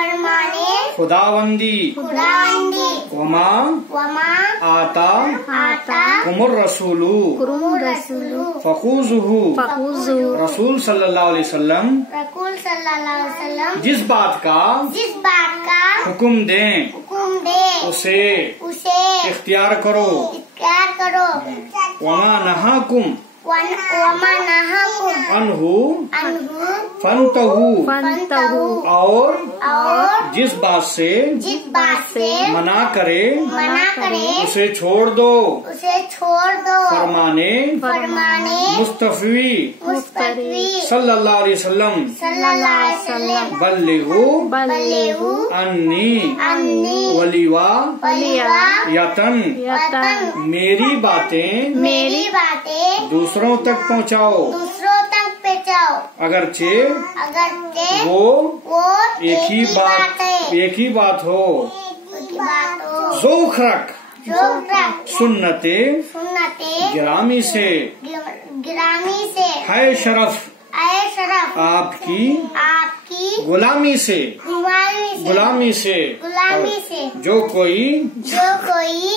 फरमाने खुदावंदी वमा आता कुमुर रसूलू फखूजुहु रसूल सल्लल्लाहु अलैहि वसल्लम जिस बात का हुक्म दें उसे इख्तियार करो। वमा नहाकुम अनहु फंतहु और जिस बात से मना करे उसे छोड़ दो। फरमाने मुस्तफी सल्लल्लाहु अलैहि वसल्लम बल्लिगु अन्नी वलिवा यतन मेरी बातें दूसरों तक पहुँचाओ। अगरचे वो एक ही बात हो। ज़ौक़ रख सुन्नते गिरामी से है शरफ आपकी गुलामी से जो कोई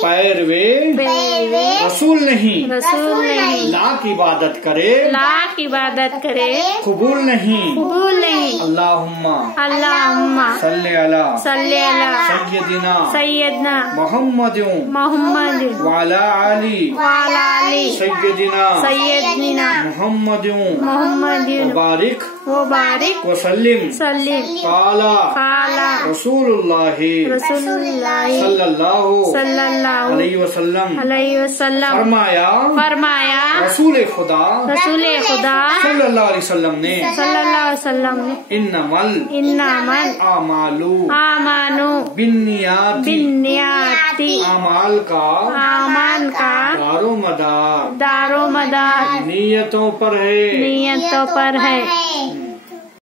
पैरवे रसूल नहीं लाख इबादत करे कबूल नहीं। अल्लाहुम्मा सल्ली अला सय्यदना मुहम्मद वाला आली सय्यदना मुहम्मद मुबारक वसल्लिम काला रसूलुल्लाह सल्लल्लाहु अलैहि वसल्लम फरमाया रसूल खुदा सल्लल्लाहु अलैहि वसल्लम ने इन्नमल आमालु बिन्नियाती अमाल का दारो मदार नियतों पर है।